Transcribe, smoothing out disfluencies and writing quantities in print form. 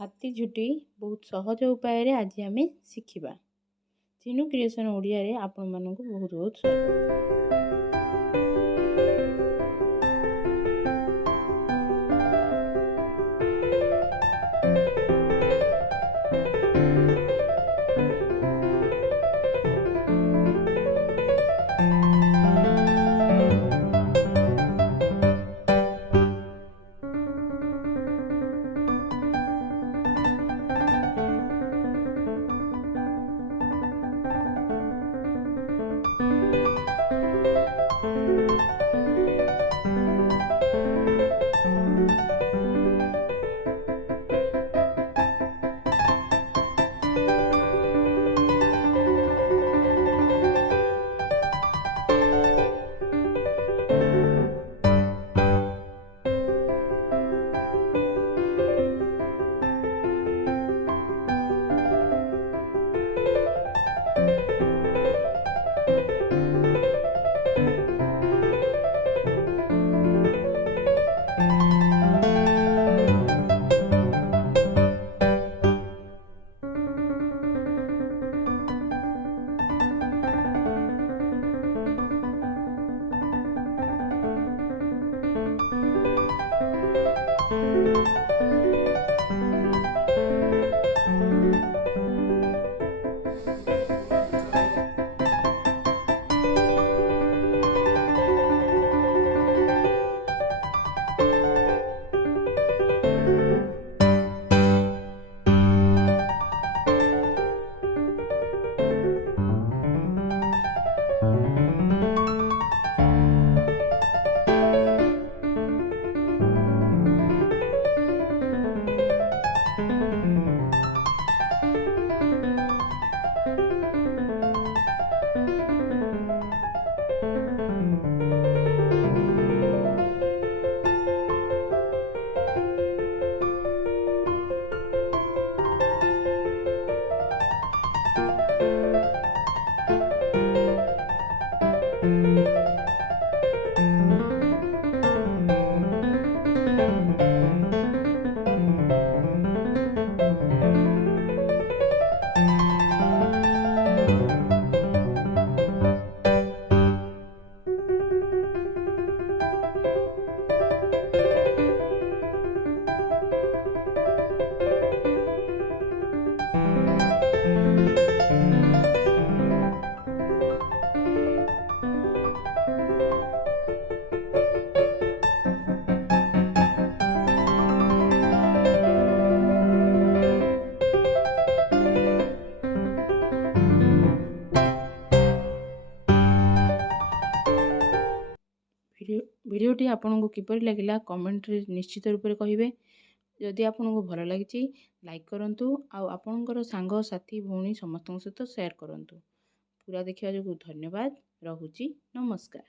हाथी झुटी बहुत सहज उपाय आज आम शिखा। चिनु क्रिएशन ओडिया रे आपण मानक बहुत बहुत स्वागत। भिडियोटी आपको किपर लगिला कमेंट रे निश्चित रूप से कहिबे। जदि आपको भल लगी लाइक करंतु आउ आपणकर सांग साथी भौणी समस्त सहित शेयर करंतु। पूरा देखिया जो धन्यवाद। रहुची नमस्कार।